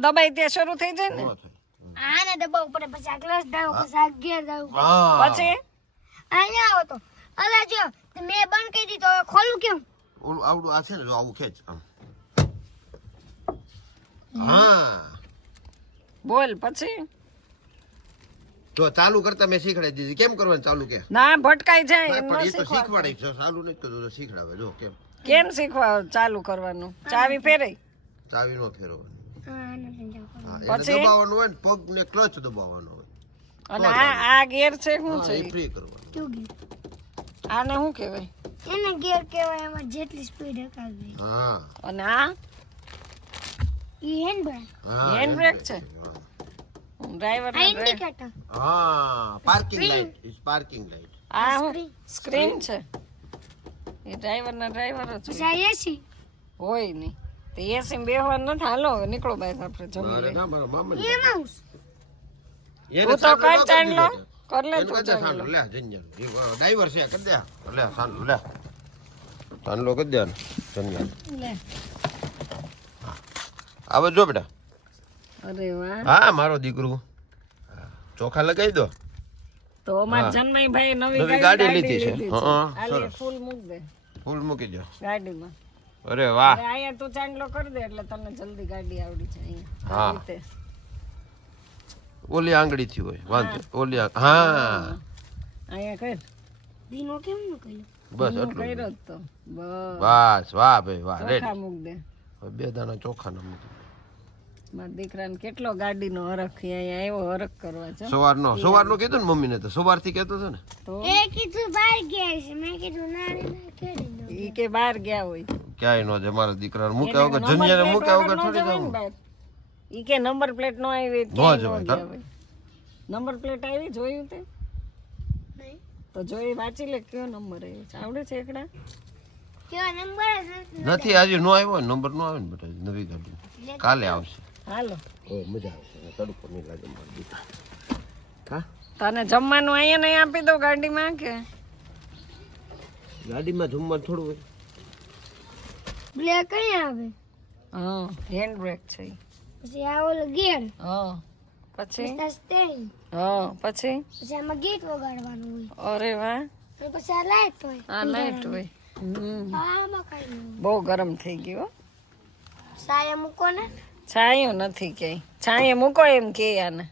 દબાઈ ત્યાં શરૂ થઈ જાય ને આને દબાવ પડે પછી આ ક્લચ દાવ પછી આ ગિયર દાવ પછી અહીંયા આવો તો અલા જો મેં બંધ કરી દીધો હવે ખોલું કેમ ઓલું આવડું આ છે ને જો આવું ખેંચ આમ હા બોલ પછી તો ચાલુ કરતા મેં શીખડાવી દીધી કેમ કરવાનું ચાલુ કે ના ભટકાઈ જાય એમ પણ ન એ તો શીખવા શીખવાડે છે ચાલુ નથી કરતું તો શીખડાવે જો કેમ કેમ શીખવા ચાલુ કરવાનું ચાવી ફેરાઈ ચાવી નો ફેરવવાની હા એને પછી? દબાવવાનું હોય ને પગ ને ક્લચ દબાવવાનો હોય અને આ ગિયર છે શું હા, છે એ ફ્રી કરવાનું ક્યું ગિયર આને શું કહેવાય એને ગિયર કહેવાય એમાં જેટલી સ્પીડ હકાવી હા અને આ ઈ હેન્ડ બ્રેક હા હેન્ડ બ્રેક છે ડ્રાઈવર આ ઇન્ડિકેટર હા parking light is parking light આ શું સ્ક્રીન છે એ ડ્રાઈવર જ પછી હોય. આ એસી હોય નહીં તો એસી બેહવાનું નથી હાલો હવે નીકળો બહાર આપણે જમી અરે લઈએ. ના મારા મામા એ માઉસ એને તું તો કર ચાંદલો કર લે એને તું કદે ચાંદલો. સાંડલો લે જંજન ડ્રાઈવર છે કદે લે સાંડલો લે સાંડલો કદે ને જંજન લે આવે જો બેટા અરે વાહ હા મારો દીકરો ચોખા લગાવી દો તો અમાર જન્માઈ ભાઈ નવી નવી ગાડી ગાડી લીધી છે. હા, આલે સરસ. ફૂલ મૂક દે ફૂલ મૂકી દો ગાડીમાં અરે વાહ હવે અહીંયા તું ચાંદલો કરી દે એટલે તને જલ્દી ગાડી આવડી જાય અહીંયા. હા. આ રીતે. ઓલી આંગળી થી હોય વાંધો ઓલી હા અહીંયા કર દીનો કેમ ન કર્યો બસ હું એટલું કર્યો જ તો બસ બસ વાહ ભાઈ વાહ ચોખા રેડી મૂક દે હવે બે દાણા ચોખા ના મૂકી મારા દીકરાને કેટલો ગાડીનો હરખ છે, અહીંયા આવ્યો હરખ કરવા છે સવારનો કીધું ને મમ્મીને તો સવારથી કહેતો હતો ને તો એ કીધું બહાર ગયા છે મેં કીધું ના રે ના કરી દો ઈ કે બહાર ગયા હોય ક્યાંય નો છે મારા દીકરાને મૂક્યા વગર જંજિયાને મૂક્યા વગર થોડી જવું ઈ કે નંબર પ્લેટ નો આવી નો ક્યાંય જવાય, નો ગયા હોય. નંબર પ્લેટ આવી જોયું તે નહીં તો જોઈ વાંચી લે કયો નંબર આવ્યો છે આવડે છે એકડા કેવા નંબર નથી આજે નો આવ્યો નંબર નો આવે ને બેટા નવી ગાડી કાલે આવશે હાલો ઓ મજા આવશે તડકો નહીં લાગે મારા દીકરા હા તને જમવાનું અહીંયા નહીં આપી દો ગાડીમાં કે ગાડીમાં જમવાનું થોડું હોય બ્લેક કઈ આવે હા હેન્ડ બ્રેક છે ઈ. પછી આ ઓલો ગિયર હા પછી પછી સ્ટેરિંગ હા પછી પછી આમાં ગીત વગાડવાનું હોય અરે વાહ અને પછી આ લાઈટ હોય આ લાઈટ હોય આમાં કઈ નહીં બહુ ગરમ થઈ ગયું હો. સાયા મૂકો ને છાંયો નથી ક્યાંય છાંયે મૂકો એમ કે આને